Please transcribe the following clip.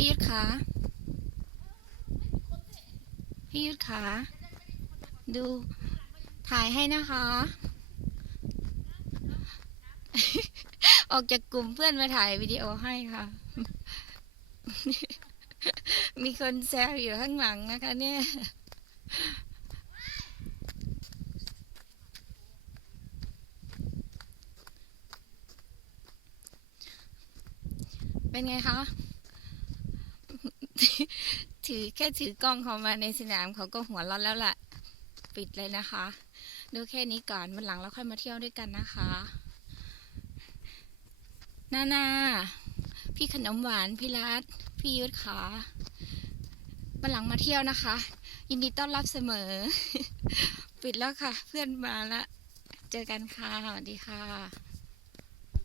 พี่ยุทธขาพี่ยุทธขาดูถ่ายให้นะคะ ออกจากกลุ่มเพื่อนมาถ่ายวิดีโอให้ค่ะ มีคนแซวอยู่ข้างหลังนะคะ เนี่ยเป็นไงคะ ถือแค่ถือกล้องเขามาในสนามเขาก็หัวเร้อนแล้วล่ะ ปิดเลยนะคะ ดูแค่นี้ก่อนวันหลังเราค่อยมาเที่ยวด้วยกันนะคะนานาพี่ขนมหวานพี่รัตพี่ยุทธขาวันหลังมาเที่ยวนะคะ ยินดีต้อนรับเสมอ ปิดแล้วค่ะ เพื่อนมาละ เจอกันค่ะสวัสดีค่ะ